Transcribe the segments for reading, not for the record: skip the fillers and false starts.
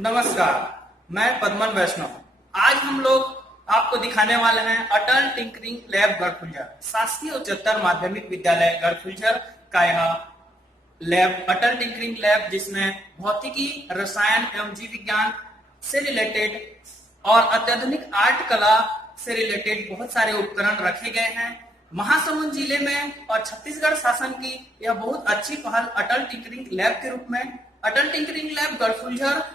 नमस्कार, मैं पद्मन वैष्णव। आज हम लोग आपको दिखाने वाले हैं अटल टिंकरिंग लैब गढ़फुलझर। शासकीय उच्चतर माध्यमिक विद्यालय गढ़फुलझर का यह लैब अटल टिंकरिंग लैब, जिसमें भौतिकी, रसायन एवं जीव विज्ञान से रिलेटेड और अत्याधुनिक आर्ट कला से रिलेटेड बहुत सारे उपकरण रखे गए हैं। महासमुंद जिले में और छत्तीसगढ़ शासन की यह बहुत अच्छी पहल अटल टिंकरिंग लैब के रूप में अटल टिंकरिंग लैब गढ़फुलझर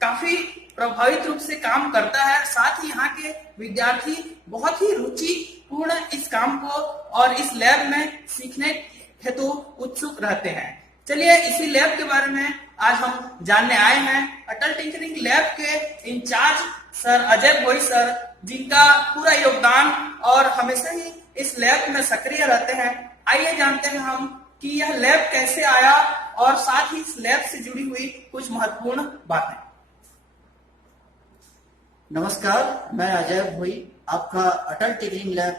काफी प्रभावित रूप से काम करता है। साथ ही यहाँ के विद्यार्थी बहुत ही रुचि पूर्ण इस काम को और इस लैब में सीखने हेतु उत्सुक रहते हैं। चलिए इसी लैब के बारे में आज हम जानने आए हैं। अटल टिंकरिंग लैब के इंचार्ज सर अजय भोई सर, जिनका पूरा योगदान और हमेशा ही इस लैब में सक्रिय रहते हैं। आइए जानते हैं हम कि यह लैब कैसे आया और साथ ही इस लैब से जुड़ी हुई कुछ महत्वपूर्ण बातें। नमस्कार, मैं अजय भोई आपका Atal tinkering lab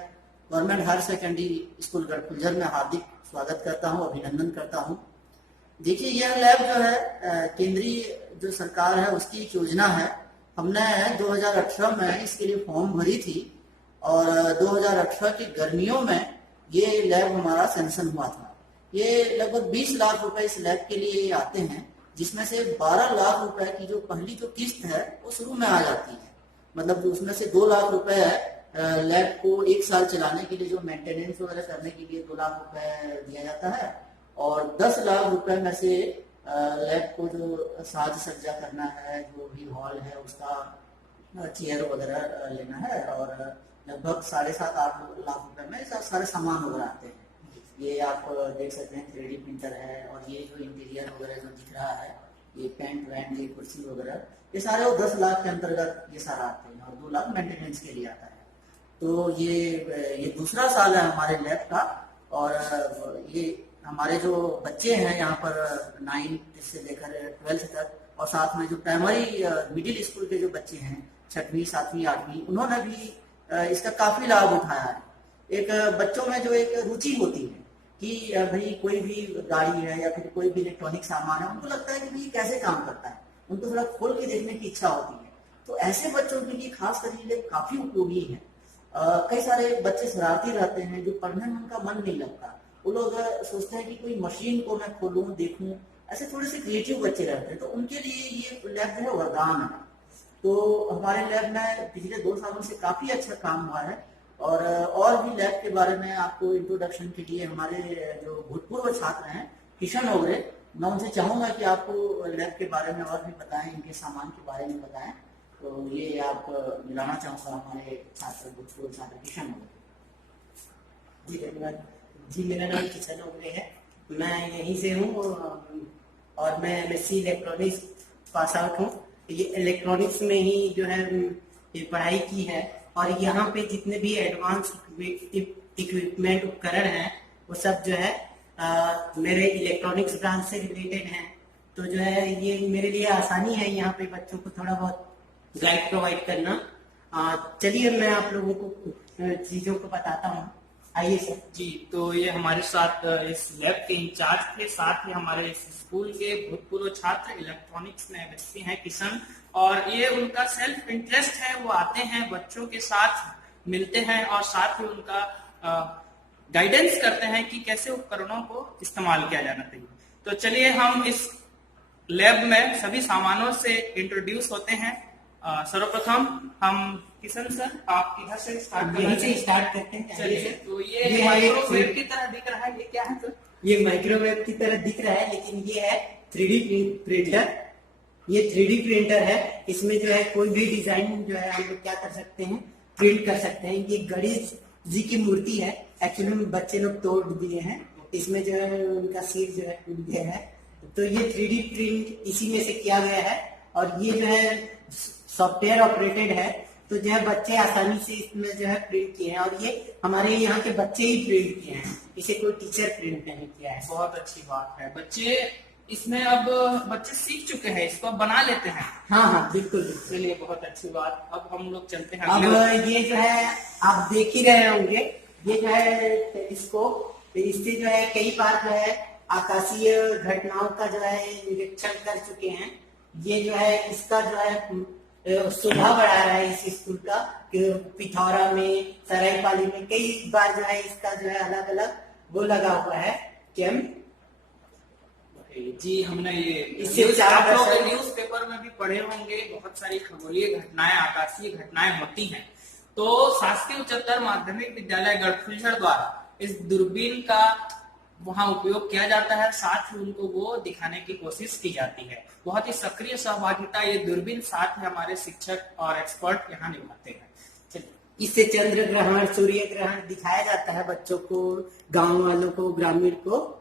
government higher secondary school Garhphuljhar में हार्दिक स्वागत करता हूं, अभिनंदन करता हूं। देखिए, यह लैब जो है केंद्रीय जो सरकार है उसकी एक योजना है। हमने 2018 में इसके लिए फॉर्म भरी थी और 2018 की गर्मियों में ये लैब हमारा सैंक्शन हुआ था। ये लगभग 20 लाख रुपए इस लैब के लिए आते हैं, जिसमें से 12 लाख रुपए की जो पहली जो किस्त है वो शुरू में आ जाती है। मतलब उसमें से 2 लाख रुपए लैब को 1 साल चलाने के लिए, जो मेंटेनेंस वगैरह करने के लिए 2 लाख रुपए दिया जाता है, और 10 लाख रुपए में से लैब को जो साज सज्जा करना है, जो भी हॉल है उसका चेयर वगैरह लेना है, और लगभग 7.5-8 लाख रुपए में सारे सामान वगैरह आते हैं। ये आप देख सकते हैं 3D प्रिंटर है, और ये जो इंटीरियर वगैरह जो दिख रहा है, ये पेंट वैंट, ये कुर्सी वगैरह, ये सारे वो 10 लाख के अंतर्गत ये सारा आते हैं, और 2 लाख मेंटेनेंस के लिए आता है। तो ये दूसरा साल है हमारे लैब का, और ये हमारे जो बच्चे हैं यहाँ पर 9th से लेकर 12th तक, और साथ में जो प्राइमरी मिडिल स्कूल के जो बच्चे हैं 6वीं 7वीं 8वीं, उन्होंने भी इसका काफी लाभ उठाया है। एक बच्चों में जो एक रुचि होती है कि भाई कोई भी गाड़ी है या फिर कोई भी इलेक्ट्रॉनिक सामान है, उनको लगता है कि भाई कैसे काम करता है, उनको थोड़ा खोल के देखने की इच्छा होती है। तो ऐसे बच्चों के लिए खास कर ये काफी उपयोगी है। कई सारे बच्चे शरारती रहते हैं, जो पढ़ने में उनका मन नहीं लगता। वो लोग सोचते हैं कि कोई मशीन को मैं खोलूं, देखूं, ऐसे थोड़े से क्रिएटिव बच्चे रहते हैं। तो उनके लिए ये लैब जो है वरदान है। तो हमारे लैब में पिछले 2 सालों से काफी अच्छा काम हुआ है, और भी लैब के बारे में आपको इंट्रोडक्शन के लिए हमारे जो भूतपूर्व छात्र हैं किशन ओगरे, मैं उनसे चाहूंगा कि आपको लैब के बारे में और भी बताएं, इनके सामान के बारे में बताएं। तो ये आप मिलाना चाहूंगा हमारे छात्र, भूतपूर्व छात्र किशन ओगरे। जी धन्यवाद जी। मेरा नाम किशन ओगरे है, मैं यहीं से हूँ और मैं MSc इलेक्ट्रॉनिक्स पास आउट हूँ। ये इलेक्ट्रॉनिक्स में ही जो है ये पढ़ाई की है, और यहाँ पे जितने भी एडवांस इक्विपमेंट उपकरण हैं वो सब जो है मेरे इलेक्ट्रॉनिक्स ब्रांच से रिलेटेड हैं। तो जो है ये मेरे लिए आसानी है यहाँ पे बच्चों को थोड़ा बहुत गाइड प्रोवाइड करना। चलिए मैं आप लोगों को चीजों को बताता हूँ। आइए सर जी, तो ये हमारे साथ इस लैब के इंचार्ज थे, साथ ही हमारे इस स्कूल के भूतपूर्व छात्र इलेक्ट्रॉनिक्स में व्यक्ति हैं किशन, और ये उनका सेल्फ इंटरेस्ट है। वो आते हैं, बच्चों के साथ मिलते हैं और साथ ही उनका गाइडेंस करते हैं कि कैसे उपकरणों को इस्तेमाल किया जाना चाहिए। तो चलिए हम इस लैब में सभी सामानों से इंट्रोड्यूस होते हैं। सर्वप्रथम हम किशन सर, आप किधर से स्टार्ट यहीं से स्टार्ट करते हैं। चलिए, तो ये माइक्रोवेव की तरह दिख रहा है, ये क्या है सर? ये माइक्रोवेव की तरह दिख रहा है, लेकिन ये है 3D प्रिंटर। ये 3D प्रिंटर है। इसमें जो है कोई भी डिजाइन जो है हम लोग क्या कर सकते हैं, प्रिंट कर सकते हैं। ये गणेश जी की मूर्ति है, एक्चुअली में बच्चे लोग तोड़ दिए हैं, इसमें जो है उनका सिर जो है टूट गया है। तो ये 3D प्रिंट इसी में से किया गया है, और ये जो है सॉफ्टवेयर ऑपरेटेड है। तो जो है बच्चे आसानी से इसमें जो है प्रिंट किए हैं, और ये हमारे यहाँ के बच्चे ही प्रिंट किए हैं, इसे कोई टीचर प्रिंट नहीं किया है। बहुत अच्छी बात है। बच्चे इसमें अब बच्चे सीख चुके हैं, इसको बना लेते हैं। हाँ बिल्कुल। चलिए, बहुत अच्छी बात। अब हम लोग चलते हैं। अब ये जो है आप देख ही रहे होंगे, ये जो है टेलीस्कोप, इससे जो है कई बार जो है आकाशीय घटनाओं का जो है निरीक्षण कर चुके हैं। ये जो है इसका जो है शोभा बढ़ा रहा है इस स्कूल का, कि पिथौरा में, सरायपाली में कई बार जो है इसका जो है अलग अलग वो लगा हुआ है कैंप। जी, हमने ये इससे न्यूज़ चार आप लोग दशक- न्यूज पेपर में भी पढ़े होंगे, बहुत सारी खगोलीय घटनाएं, आकाशीय घटनाएं होती हैं। तो शासकीय उच्चतर माध्यमिक विद्यालय गढ़फुलझर द्वारा इस दूरबीन का वहां उपयोग किया जाता है, साथ ही उनको वो दिखाने की कोशिश की जाती है। बहुत ही सक्रिय सहभागिता ये दूरबीन साथ ही हमारे शिक्षक और एक्सपर्ट यहाँ निभाते हैं। चलिए, इससे चंद्र ग्रहण, सूर्य ग्रहण दिखाया जाता है बच्चों को, गांव वालों को, ग्रामीण को।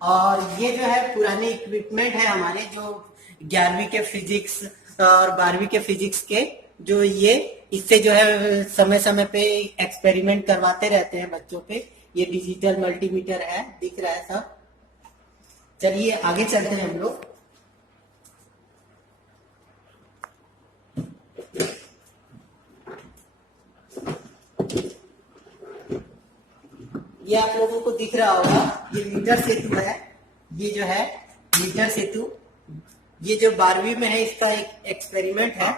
और ये जो है पुराने इक्विपमेंट है हमारे, जो 11वीं के फिजिक्स और 12वीं के फिजिक्स के, जो ये इससे जो है समय समय पे एक्सपेरिमेंट करवाते रहते हैं बच्चों पे। ये डिजिटल मल्टीमीटर है, दिख रहा है सब। चलिए आगे चलते हैं हम लोग। ये आप लोगों को दिख रहा होगा, ये मीटर सेतु है। ये जो है मीटर सेतु, ये जो 12वीं में है, इसका एक एक्सपेरिमेंट है,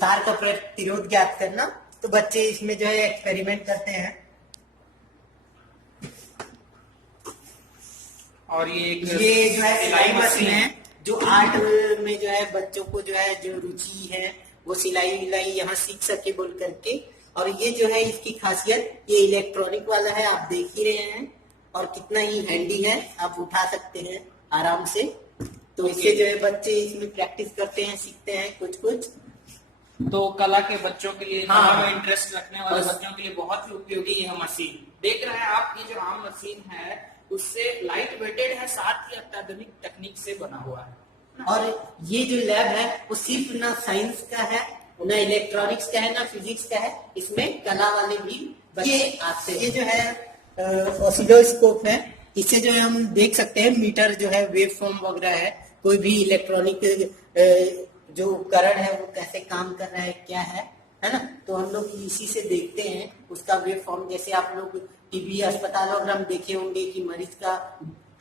तार का प्रतिरोध ज्ञात करना। तो बच्चे इसमें जो है एक्सपेरिमेंट करते हैं। और ये जो है सिलाई मशीन है, जो आर्ट में जो है बच्चों को जो है जो रुचि है वो सिलाई विलाई यहाँ सीख सके बोल करके। और ये जो है इसकी खासियत, ये इलेक्ट्रॉनिक वाला है, आप देख ही रहे हैं, और कितना ही हैंडी है, आप उठा सकते हैं आराम से। तो इससे जो है बच्चे इसमें प्रैक्टिस करते हैं, सीखते हैं कुछ कुछ। तो कला के बच्चों के लिए, हाँ। कला में इंटरेस्ट रखने वाले बच्चों के लिए बहुत ही उपयोगी यह मशीन। देख रहे हैं आप, ये जो आम मशीन है उससे लाइट वेटेड है, साथ ही अत्याधुनिक तकनीक से बना हुआ है। और ये जो लैब है वो सिर्फ ना साइंस का है, ना इलेक्ट्रॉनिक्स का है, ना फिजिक्स का है, इसमें कला वाले भी बच्चे आते हैं। ये जो है ऑसिलोस्कोप है, इससे जो है हम देख सकते हैं मीटर जो है, वेव फॉर्म वगैरह है, कोई भी इलेक्ट्रॉनिक जो उपकरण है वो कैसे काम कर रहा है, क्या है ना। तो हम लोग इसी से देखते हैं उसका वेव फॉर्म। जैसे आप लोग टीबी अस्पताल वगैरह में देखे होंगे कि मरीज का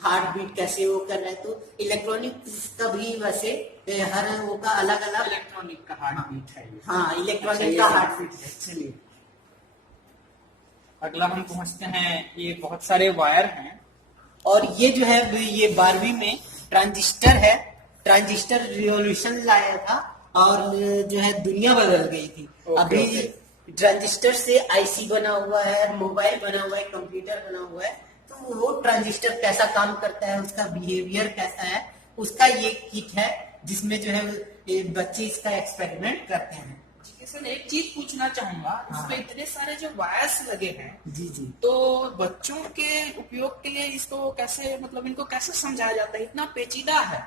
हार्ट बीट कैसे वो कर रहा है, तो इलेक्ट्रॉनिक्स का भी वैसे हर वो का अलग अलग इलेक्ट्रॉनिक का हार्ट बीट है ये। हाँ, इलेक्ट्रॉनिक अच्छा, का ये हार्ट बीट है। चलिए अगला हम पहुंचते हैं, ये बहुत सारे वायर हैं। और ये जो है ये 12वीं में ट्रांजिस्टर है, ट्रांजिस्टर रिवॉल्यूशन लाया था और जो है दुनिया बदल गई थी। अभी ट्रांजिस्टर से आईसी बना हुआ है, मोबाइल बना हुआ है, कंप्यूटर बना हुआ है। तो वो ट्रांजिस्टर कैसा काम करता है, उसका बिहेवियर कैसा है, उसका ये किट है जिसमें जो है ये बच्चे इसका एक्सपेरिमेंट करते हैं। सर, एक चीज पूछना चाहूंगा, इसमें इतने सारे जो वायर्स लगे हैं, जी जी। तो बच्चों के उपयोग के लिए इसको कैसे, मतलब इनको कैसे समझाया जाता है? इतना पेचीदा है,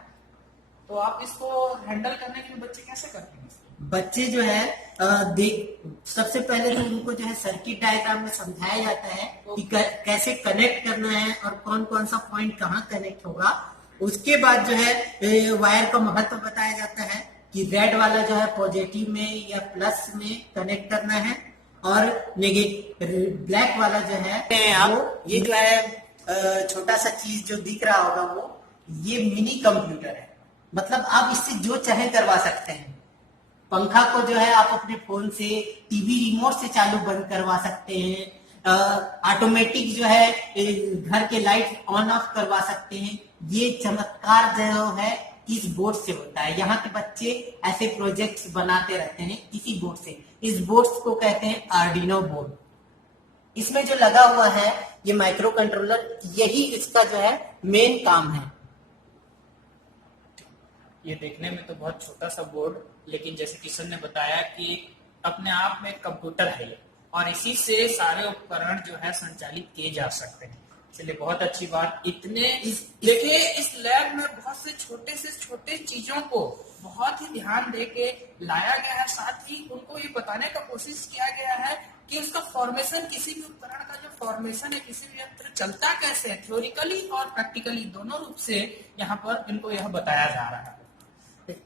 तो आप इसको हैंडल करने के लिए बच्चे कैसे करते हैं? बच्चे जो है देख, सबसे पहले तो उनको जो है सर्किट डायग्राम में समझाया जाता है कि कैसे कनेक्ट करना है और कौन कौन सा पॉइंट कहाँ कनेक्ट होगा। उसके बाद जो है वायर का महत्व बताया जाता है कि रेड वाला जो है पॉजिटिव में या प्लस में कनेक्ट करना है, और नेगेटिव ब्लैक वाला जो है वो, ये जो है छोटा सा चीज जो दिख रहा होगा वो ये मिनी कंप्यूटर है। मतलब आप इससे जो चाहे करवा सकते हैं। पंखा को जो है आप अपने फोन से, टीवी रिमोट से चालू बंद करवा सकते हैं, ऑटोमेटिक जो है घर के लाइट ऑन ऑफ करवा सकते हैं। ये चमत्कार जो है इस बोर्ड से होता है। यहाँ के बच्चे ऐसे प्रोजेक्ट्स बनाते रहते हैं इसी बोर्ड से। इस बोर्ड को कहते हैं आर्डिनो बोर्ड। इसमें जो लगा हुआ है ये माइक्रो कंट्रोलर, यही इसका जो है मेन काम है। ये देखने में तो बहुत छोटा सा बोर्ड, लेकिन जैसे किशन ने बताया कि अपने आप में कंप्यूटर है ये, और इसी से सारे उपकरण जो है संचालित किए जा सकते हैं। चलिए, बहुत अच्छी बात। देखिए, इस लैब में बहुत से छोटे चीजों को बहुत ही ध्यान देके लाया गया है, साथ ही उनको ये बताने का कोशिश किया गया है कि उसका फॉर्मेशन, किसी भी उपकरण का जो फॉर्मेशन है, किसी भी यंत्र चलता कैसे है, थ्योरिकली और प्रैक्टिकली दोनों रूप से यहाँ पर इनको यह बताया जा रहा है।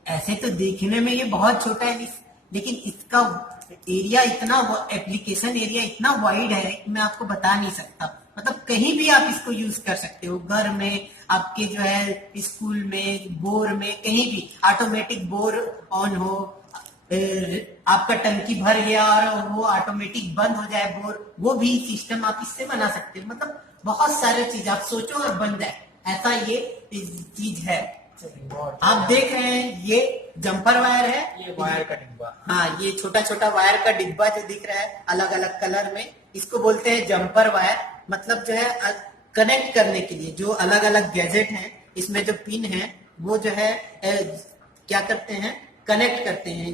ऐसे तो देखने में ये बहुत छोटा है, लेकिन इसका एरिया इतना, एप्लीकेशन एरिया इतना वाइड है कि मैं आपको बता नहीं सकता। मतलब कहीं भी आप इसको यूज कर सकते हो, घर में, आपके जो है स्कूल में, बोर में, कहीं भी ऑटोमेटिक बोर ऑन हो, आपका टंकी भर गया और वो ऑटोमेटिक बंद हो जाए बोर, वो भी सिस्टम आप इससे बना सकते हो। मतलब बहुत सारे चीज आप सोचो और बन जाए, ऐसा ये चीज है। आप देख रहे हैं ये जंपर वायर है, ये वायर का डिब्बा। हाँ, ये छोटा छोटा वायर का डिब्बा जो दिख रहा है अलग अलग कलर में, इसको बोलते हैं जंपर वायर। मतलब जो है कनेक्ट करने के लिए जो अलग अलग गैजेट हैं, इसमें जो पिन है वो जो है क्या करते हैं, कनेक्ट करते हैं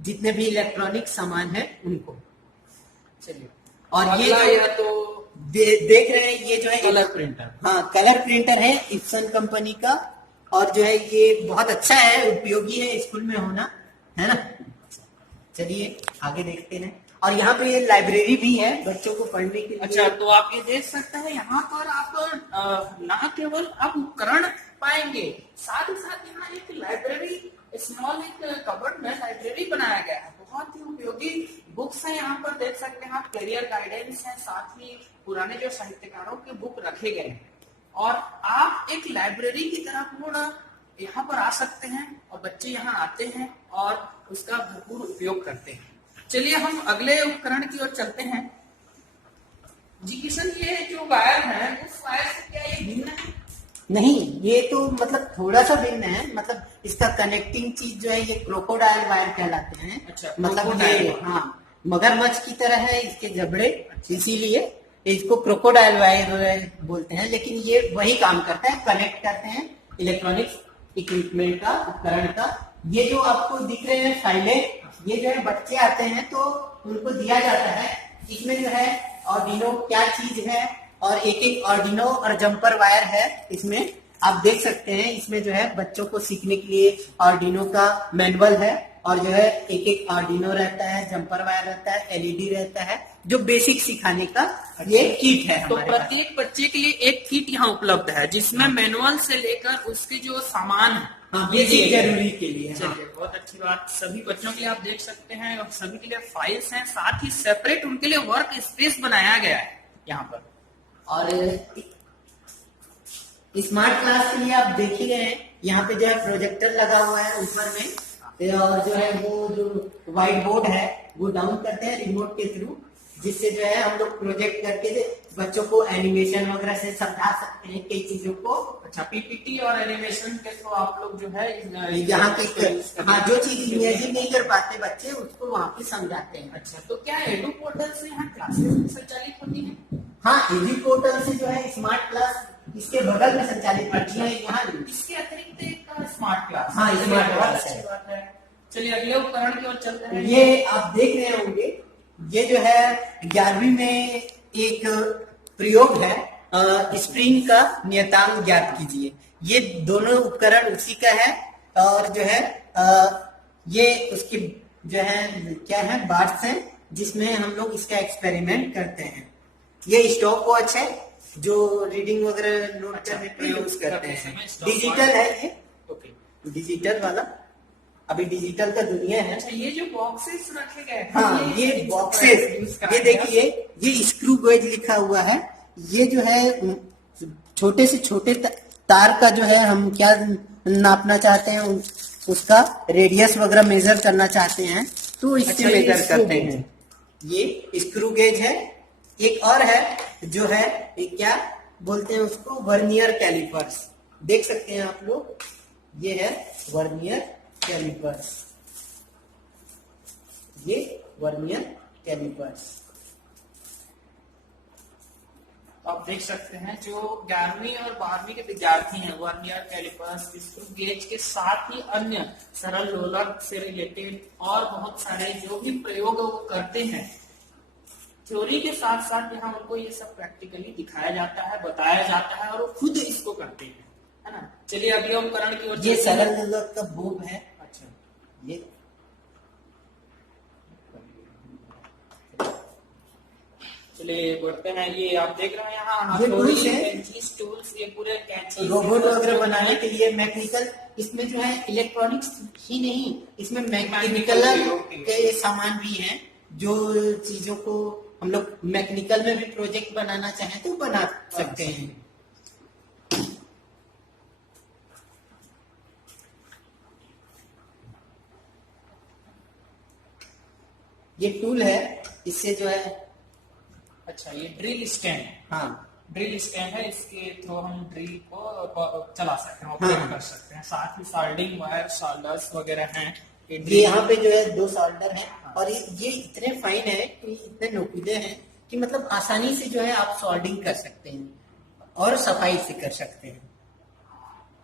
जितने भी इलेक्ट्रॉनिक सामान है उनको। चलिए, और ये अगला जो या तो देख रहे हैं ये जो है कलर प्रिंटर। हाँ, कलर प्रिंटर है इप्सन कंपनी का, और जो है ये बहुत अच्छा है, उपयोगी है स्कूल में होना, है ना। चलिए आगे देखते हैं। और यहाँ पे ये लाइब्रेरी भी है बच्चों को पढ़ने के लिए। अच्छा, तो आप ये देख सकते हैं यहाँ पर आप न केवल आप उपकरण पाएंगे, साथ ही साथ यहाँ एक लाइब्रेरी, स्मॉल एक कबर्ड में लाइब्रेरी बनाया गया है। बहुत ही उपयोगी बुक्स है यहाँ पर, देख सकते हैं आप, करियर गाइडेंस है, साथ ही पुराने जो साहित्यकारों के बुक रखे गए हैं। और आप एक लाइब्रेरी की तरह पूर्ण यहाँ पर आ सकते हैं और बच्चे यहाँ आते हैं और उसका भरपूर उपयोग करते हैं। चलिए हम अगले उपकरण की ओर चलते हैं। जी किशन, ये जो वायर है उस वायर से क्या ये भिन्न है? नहीं, ये तो मतलब थोड़ा सा भिन्न है। मतलब इसका कनेक्टिंग चीज जो है ये क्रोकोडाइल वायर कहलाते हैं। अच्छा, मतलब crocodile ये wire। हाँ, मगरमच्छ की तरह है इसके जबड़े, इसीलिए इसको क्रोकोडाइल वायर बोलते हैं। लेकिन ये वही काम करता है, कनेक्ट करते हैं इलेक्ट्रॉनिक्स इक्विपमेंट का, उपकरण का। ये जो आपको दिख रहे हैं फाइलें, ये जो है बच्चे आते हैं तो उनको दिया जाता है। इसमें जो है ऑर्डिनो क्या चीज है, और एक एक ऑर्डिनो और जंपर वायर है इसमें, आप देख सकते हैं। इसमें जो है बच्चों को सीखने के लिए ऑर्डिनो का मैनुअल है, और जो है एक एक ऑर्डिनो रहता है, जंपर वायर रहता है, एलईडी रहता है, जो बेसिक सिखाने का ये किट है तो हमारे पास। प्रत्येक बच्चे के लिए एक किट यहाँ उपलब्ध है, जिसमें मैनुअल से लेकर उसके जो सामान है, हाँ, ये बेसिक दिए गए हैं। जरूरी के लिए। हाँ। चलिए, बहुत अच्छी बात। सभी बच्चों के लिए आप देख सकते हैं, और सभी के लिए फाइल्स हैं, साथ ही सेपरेट उनके लिए वर्क स्पेस बनाया गया है यहाँ पर। और स्मार्ट क्लास के लिए आप देख ही रहे हैं, यहाँ पे जो है प्रोजेक्टर लगा हुआ है ऊपर में, और जो है वो जो व्हाइट बोर्ड है वो डाउन करते हैं रिमोट के थ्रू, जिससे जो है हम लोग प्रोजेक्ट करके बच्चों को एनिमेशन वगैरह से समझा सकते हैं कई चीजों को। अच्छा, पीपीटी और एनिमेशन के थ्रू आप लोग जो है यहाँ के हाँ, जो चीज इमेजिन नहीं कर पाते बच्चे उसको वहाँ पे समझाते हैं। अच्छा, तो क्या एडू पोर्टल से यहाँ क्लासेस संचालित होती है? हाँ, एजी पोर्टल से जो है स्मार्ट क्लास इसके बगल में संचालित होती है यहाँ। इसके अतिरिक्त एक स्मार्ट क्लास। हाँ, स्मार्ट क्लास अच्छी बात है। चलिए अगले उपकरण की ओर चलते हैं। ये आप देख रहे होंगे, ये जो है 11वीं में एक प्रयोग है, स्प्रिंग का नियतांक ज्ञात कीजिए। ये दोनों उपकरण उसी का है, और जो है ये उसकी जो है क्या है, बार्स हैं, जिसमें हम लोग इसका एक्सपेरिमेंट करते हैं। ये स्टॉप वॉच है जो रीडिंग वगैरह नोट करने पे यूज करते हैं। डिजिटल है ये, ओके। डिजिटल वाला, अभी डिजिटल का दुनिया है। अच्छा, ये जो बॉक्सेस रखे गए हैं, हाँ, ये बॉक्सेस, ये देखिए, ये स्क्रू गेज लिखा हुआ है। ये जो है छोटे से छोटे तार का जो है हम क्या नापना चाहते हैं, उसका रेडियस वगैरह मेजर करना चाहते हैं, तो इससे अच्छा, ये मेजर स्क्रू करते गेज हैं। ये स्क्रू गेज है। एक और है जो है, ये क्या बोलते हैं उसको, वर्नियर कैलिपर्स। देख सकते हैं आप लोग, ये है वर्नियर कैलिपर्स, ये वर्नियर कैलिपर्स। तो आप देख सकते हैं जो 11वीं और 12वीं के विद्यार्थी हैं, वर्नियर कैलिपर्स, स्क्रू गेज के साथ ही अन्य सरल रोलर से रिलेटेड और बहुत सारे जो भी प्रयोग वो करते हैं, थ्योरी के साथ साथ यहाँ उनको ये सब प्रैक्टिकली दिखाया जाता है, बताया जाता है, और वो खुद इसको करते हैं, है ना। चलिए अगले उपकरण की ओर। ये सरल रोलर का बोब है। अच्छा, ये चलिए बढ़ते हैं। ये आप देख रहे हैं यहाँ ये हथौड़ी, टूल्स है। पेंचिस, टूल्स, ये पूरे कैंची, रोबोट वगैरह बनाने के लिए मैकेनिकल, इसमें जो है इलेक्ट्रॉनिक्स ही नहीं, इसमें मैकेनिकल के सामान भी हैं, जो चीजों को हम लोग मैकेनिकल में भी प्रोजेक्ट बनाना चाहें तो बना सकते हैं। ये टूल है, इससे जो है अच्छा, ये ड्रिल स्टैंड, हाँ ड्रिल स्टैंड है, इसके थ्रू हम ड्रिल को चला सकते हैं, ऑपरेट हाँ। कर सकते हैं। साथ ही सोल्डिंग वायर, सोल्डर्स वगैरह हैं। ये यहाँ पे जो है 2 सोल्डर हैं और ये इतने फाइन है कि इतने नुकीले हैं कि मतलब आसानी से जो है आप सोल्डिंग कर सकते हैं और सफाई से कर सकते हैं।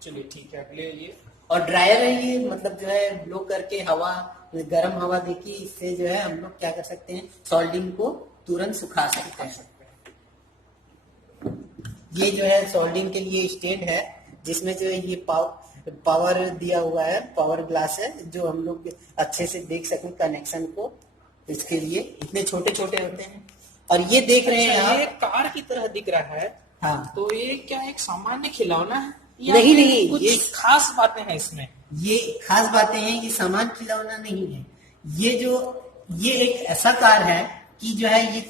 चलिए ठीक है, अगले ये और ड्रायर है ये, मतलब जो है ब्लो करके हवा, गर्म हवा देके इससे जो है हम लोग क्या कर सकते हैं, सोल्डिंग को तुरंत सुखा सकते हैं। ये जो है सोल्डिंग के लिए स्टैंड है, जिसमें जो है ये पावर दिया हुआ है, पावर ग्लास है, जो हम लोग अच्छे से देख सकें कनेक्शन को। इसके लिए इतने छोटे छोटे होते हैं। और ये देख रहे हैं ये आप, कार की तरह दिख रहा है। हाँ तो ये क्या एक सामान्य खिलौना है या नहीं, फिर नहीं, कुछ ये खास बातें हैं इसमें? ये खास बातें हैं, ये सामान खिलौना नहीं है। ये एक ऐसा कार है कि जो है ये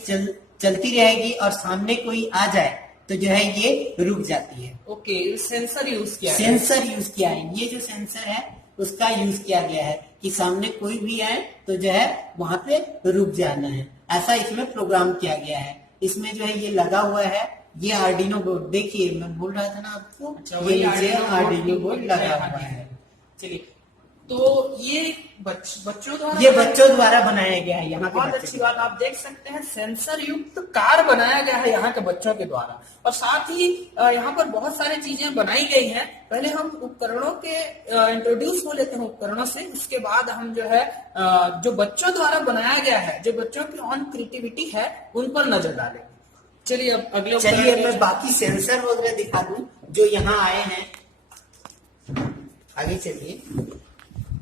चलती रहेगी और सामने कोई आ जाए तो जो है ये रुक जाती है। ओके, सेंसर यूज किया है। सेंसर यूज किया है, ये जो सेंसर है उसका यूज किया गया है कि सामने कोई भी आए तो जो है वहां पे रुक जाना है, ऐसा इसमें प्रोग्राम किया गया है। इसमें जो है ये लगा हुआ है, ये आर्डिनो बोर्ड, देखिए मैं बोल रहा था ना आपको, अच्छा, ये वही नीचे आर्डिनो बोर्ड लगा हाँ हुआ जी। है। चलिए, तो ये बच्चों द्वारा ये बच्चों द्वारा बनाया गया है, यहाँ के बहुत बच्चे अच्छी बात, आप देख सकते हैं सेंसर युक्त कार बनाया गया है यहाँ के बच्चों के द्वारा। और साथ ही यहाँ पर बहुत सारी चीजें बनाई गई हैं। पहले हम उपकरणों के इंट्रोड्यूस हो लेते हैं उपकरणों से, उसके बाद हम जो है जो बच्चों द्वारा बनाया गया है, जो बच्चों की ऑन क्रिएटिविटी है, उन पर नजर डालेंगे। चलिए अब अगले चलिए उपकरण मैं बाकी सेंसर वगैरह दिखा दूं जो यहाँ आए हैं। आगे चलिए,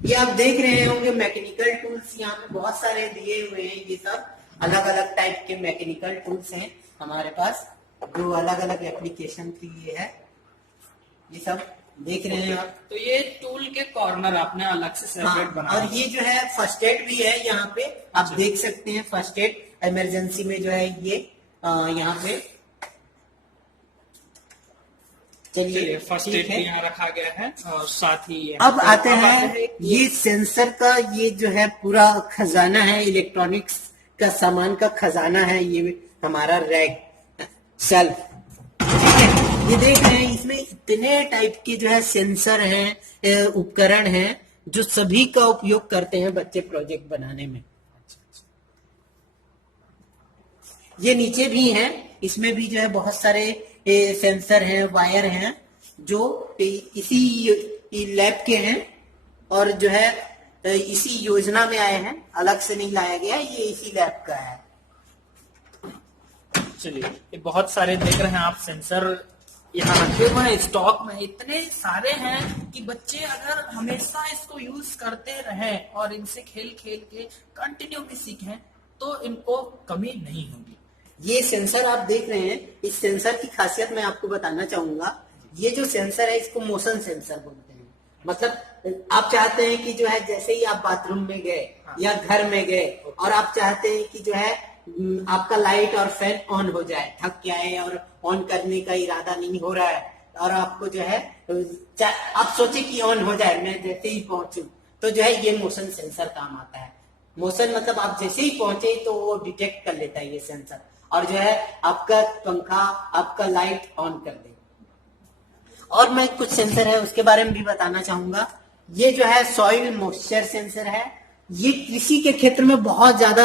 ये आप देख रहे होंगे मैकेनिकल टूल्स यहाँ पे बहुत सारे दिए हुए हैं। ये सब अलग अलग टाइप के मैकेनिकल टूल्स हैं हमारे पास, जो अलग अलग एप्लीकेशन के लिए है। ये सब देख रहे हैं आप। तो ये टूल के कॉर्नर आपने अलग से सेपरेट हाँ, बनाया। और ये जो है फर्स्ट एड भी है यहाँ पे, आप देख सकते हैं। फर्स्ट एड इमरजेंसी में जो है ये यहाँ पे, चलिए फर्स्ट ठीक एड है। भी यहाँ रखा गया है और साथ ही अब आते हैं, ये सेंसर का ये जो है पूरा खजाना है, इलेक्ट्रॉनिक्स का सामान का खजाना है। ये हमारा रैक सेल्फ, ठीक है। ये देख रहे हैं, इसमें इतने टाइप के जो है सेंसर हैं, उपकरण हैं, जो सभी का उपयोग करते हैं बच्चे प्रोजेक्ट बनाने में। ये नीचे भी हैं, इसमें भी जो है बहुत सारे सेंसर हैं, वायर हैं, जो इसी लैब के हैं और जो है इसी योजना में आए हैं, अलग से नहीं लाया गया, ये इसी लैब का है। चलिए, ये बहुत सारे देख रहे हैं आप सेंसर यहाँ रखे हुए हैं स्टॉक में, इतने सारे हैं कि बच्चे अगर हमेशा इसको यूज करते रहें और इनसे खेल खेल के कंटिन्यू भी सीखें तो इनको कमी नहीं होगी। ये सेंसर आप देख रहे हैं, इस सेंसर की खासियत मैं आपको बताना चाहूंगा। ये जो सेंसर है इसको मोशन सेंसर बोलते हैं। मतलब आप चाहते हैं कि जो है जैसे ही आप बाथरूम में गए या घर में गए और आप चाहते हैं कि जो है आपका लाइट और फैन ऑन हो जाए, थक के आए और ऑन करने का इरादा नहीं हो रहा है और आपको जो है आप सोचे कि ऑन हो जाए, मैं जैसे ही पहुंचू, तो जो है ये मोशन सेंसर काम आता है। मोशन मतलब आप जैसे ही पहुंचे तो वो डिटेक्ट कर लेता है ये सेंसर और जो है आपका पंखा, आपका लाइट ऑन कर देगा। और मैं कुछ सेंसर है उसके बारे में भी बताना चाहूंगा। ये जो है सॉइल मॉइस्चर सेंसर है। ये कृषि के क्षेत्र में बहुत ज्यादा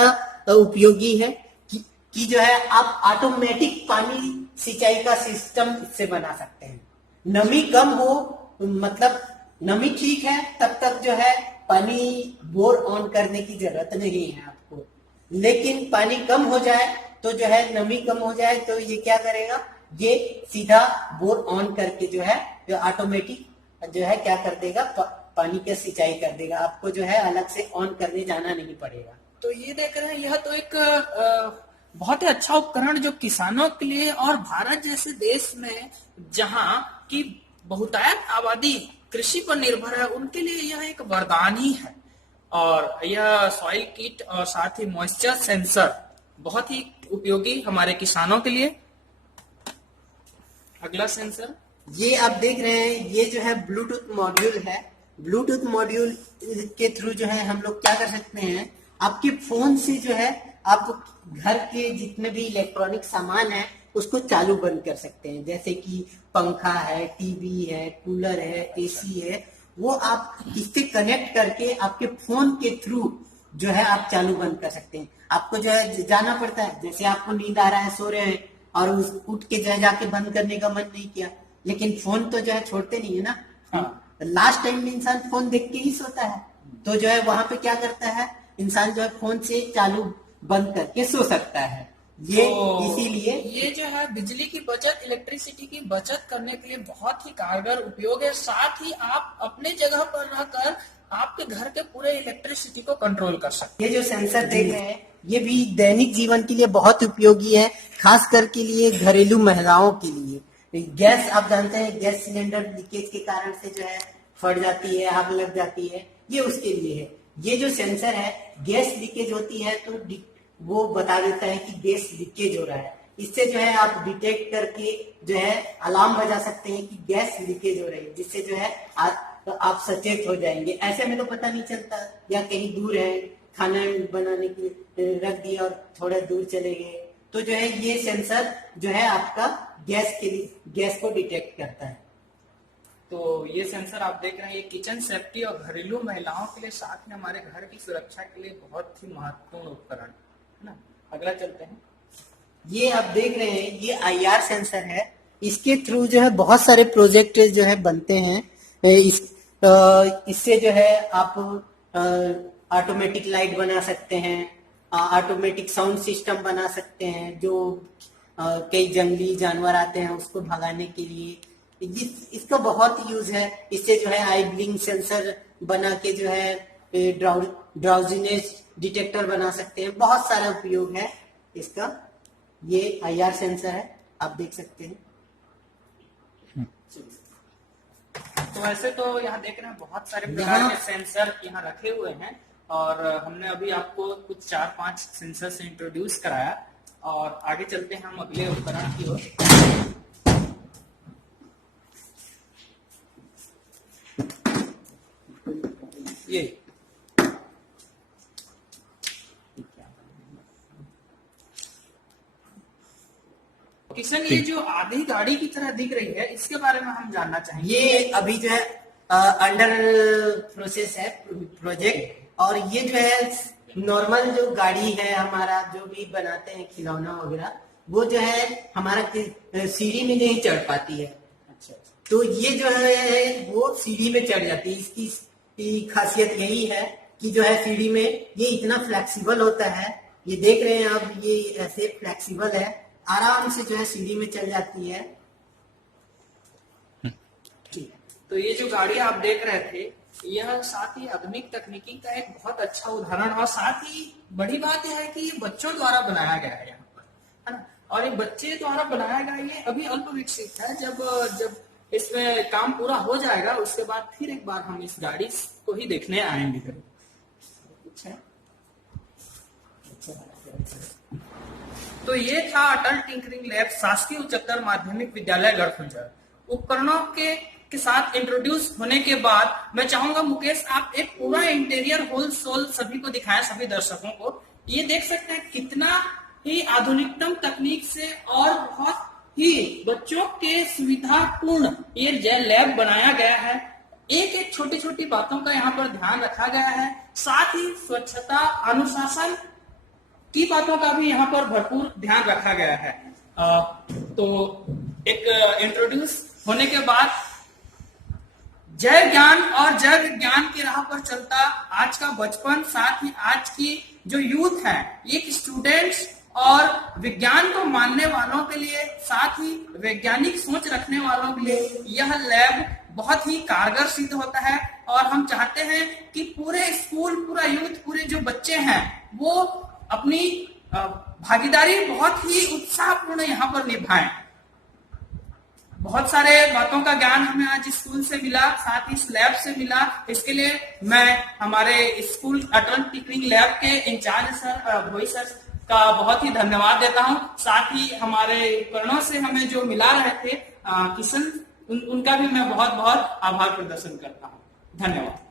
उपयोगी है कि जो है आप ऑटोमेटिक पानी सिंचाई का सिस्टम इससे बना सकते हैं। नमी कम हो, मतलब नमी ठीक है तब तक जो है पानी बोर ऑन करने की जरूरत नहीं है आपको, लेकिन पानी कम हो जाए तो जो है नमी कम हो जाए तो ये क्या करेगा, ये सीधा बोर ऑन करके जो है जो ऑटोमेटिक जो है क्या कर देगा, पानी की सिंचाई कर देगा। आपको जो है अलग से ऑन करने जाना नहीं पड़ेगा। तो ये देख रहे हैं, यह तो एक बहुत ही अच्छा उपकरण जो किसानों के लिए और भारत जैसे देश में जहां की बहुतायत आबादी कृषि पर निर्भर है, उनके लिए यह एक वरदान ही है। और यह सॉइल किट और साथ ही मॉइस्चर सेंसर बहुत ही उपयोगी हमारे किसानों के लिए। अगला सेंसर, ये आप देख रहे हैं, ये जो है ब्लूटूथ मॉड्यूल है। ब्लूटूथ मॉड्यूल के थ्रू जो है हम लोग क्या कर सकते हैं, आपके फोन से जो है आप घर के जितने भी इलेक्ट्रॉनिक सामान है उसको चालू बंद कर सकते हैं। जैसे कि पंखा है, टीवी है, कूलर है, एसी है, वो आप इससे कनेक्ट करके आपके फोन के थ्रू जो है आप चालू बंद कर सकते हैं। आपको जो है जाना पड़ता है, जैसे आपको नींद आ रहा है, सो रहे हैं और उठ के जो है जाके बंद करने का मन नहीं किया, लेकिन फोन तो जो है छोड़ते नहीं है ना। हाँ। लास्ट टाइम में इंसान फोन देख के ही सोता है, तो जो है वहां पे क्या करता है, इंसान जो है फोन से चालू बंद करके सो सकता है। ये इसीलिए ये जो है बिजली की बचत, इलेक्ट्रिसिटी की बचत करने के लिए बहुत ही कारगर उपयोग है। साथ ही आप अपने जगह पर रहकर आपके घर के पूरे इलेक्ट्रिसिटी को कंट्रोल कर सकते ये जो सेंसर देख रहे हैं, ये भी दैनिक जीवन के लिए बहुत उपयोगी है, खास कर के लिए घरेलू महिलाओं के लिए। गैस, आप जानते हैं, गैस सिलेंडर लीकेज के कारण से जो है फट जाती है, आग लग जाती है, ये उसके लिए है। ये जो सेंसर है, गैस लीकेज होती है तो वो बता देता है कि गैस लीकेज हो रहा है। इससे जो है आप डिटेक्ट करके जो है अलार्म बजा सकते हैं कि गैस लीकेज हो रही है, जिससे जो है आप सचेत हो जाएंगे। ऐसे में तो पता नहीं चलता, या कहीं दूर है, खाना बनाने के लिए रख दिया और थोड़ा दूर चले गए, तो जो है ये सेंसर जो है आपका गैस को डिटेक्ट करता है। तो ये सेंसर आप देख रहे हैं, ये किचन सेफ्टी और घरेलू महिलाओं के लिए, साथ में हमारे घर की सुरक्षा के लिए बहुत ही महत्वपूर्ण उपकरण है ना। अगला चलते हैं। ये आप देख रहे हैं, ये IR सेंसर है। इसके थ्रू जो है बहुत सारे प्रोजेक्ट जो है बनते हैं। इससे जो है आप ऑटोमेटिक लाइट बना सकते हैं, ऑटोमेटिक साउंड सिस्टम बना सकते हैं, जो कई जंगली जानवर आते हैं उसको भगाने के लिए इसका बहुत यूज है। इससे जो है आई ब्लिंक सेंसर बना के जो है ड्राउजीनेस डिटेक्टर बना सकते हैं। बहुत सारा उपयोग है इसका। ये IR सेंसर है, आप देख सकते हैं। तो ऐसे तो यहाँ देख रहे हैं बहुत सारे प्रकार के सेंसर यहाँ रखे हुए हैं, और हमने अभी आपको कुछ 4-5 सेंसर से इंट्रोड्यूस कराया, और आगे चलते हैं हम अगले उपकरण की ओर। ये किशन, ये जो आधी गाड़ी की तरह दिख रही है, इसके बारे में हम जानना चाहेंगे। ये अभी जो है अंडर प्रोसेस है प्रोजेक्ट, और ये जो है नॉर्मल जो गाड़ी है हमारा, जो भी बनाते हैं खिलौना वगैरह, वो जो है हमारा सीढ़ी में नहीं चढ़ पाती है। अच्छा। तो ये जो है वो सीढ़ी में चढ़ जाती है। इसकी खासियत यही है कि जो है सीढ़ी में ये इतना फ्लेक्सिबल होता है। ये देख रहे हैं आप, ये ऐसे फ्लेक्सिबल है, आराम से जो है सीढ़ी में चल जाती है। तो ये जो गाड़ी आप देख रहे थे, यह साथ ही आधुनिक तकनीकी का एक बहुत अच्छा उदाहरण, और साथ ही बड़ी बात यह है कि ये बच्चों द्वारा बनाया गया है यहाँ पर, है ना। और ये बच्चे द्वारा बनाया गया, ये अभी अल्प विकसित है। जब इसमें काम पूरा हो जाएगा, उसके बाद फिर एक बार हम इस गाड़ी को ही देखने आएंगे। तो ये था अटल टिंकरिंग लैब, शासकीय उच्चतर माध्यमिक विद्यालय गढ़फुलझर। उपकरणों के साथ इंट्रोड्यूस होने के बाद मैं चाहूंगा मुकेश, आप एक पूरा इंटीरियर होल सोल सभी को दिखाएं, सभी दर्शकों को। ये देख सकते हैं कितना ही आधुनिकतम तकनीक से और बहुत ही बच्चों के सुविधापूर्ण ये लैब बनाया गया है। एक एक छोटी छोटी बातों का यहाँ पर ध्यान रखा गया है, साथ ही स्वच्छता, अनुशासन की बातों का भी यहाँ पर भरपूर ध्यान रखा गया है। तो एक इंट्रोड्यूस होने के बाद जय ज्ञान और जय विज्ञान की राह पर चलता आज का बचपन, साथ ही आज की जो यूथ है, एक स्टूडेंट्स और विज्ञान को मानने वालों के लिए, साथ ही वैज्ञानिक सोच रखने वालों के लिए यह लैब बहुत ही कारगर सिद्ध होता है। और हम चाहते हैं कि पूरे स्कूल, पूरा यूथ, पूरे जो बच्चे हैं, वो अपनी भागीदारी बहुत ही उत्साहपूर्ण यहाँ पर निभाएं। बहुत सारे बातों का ज्ञान हमें आज स्कूल से मिला, साथ ही इस लैब से मिला। इसके लिए मैं हमारे स्कूल अटल टिंकरिंग लैब के इंचार्ज सर भोई सर का बहुत ही धन्यवाद देता हूं। साथ ही हमारे उपकरणों से हमें जो मिला रहे थे किशन, उनका भी मैं बहुत बहुत आभार प्रदर्शन करता हूं। धन्यवाद।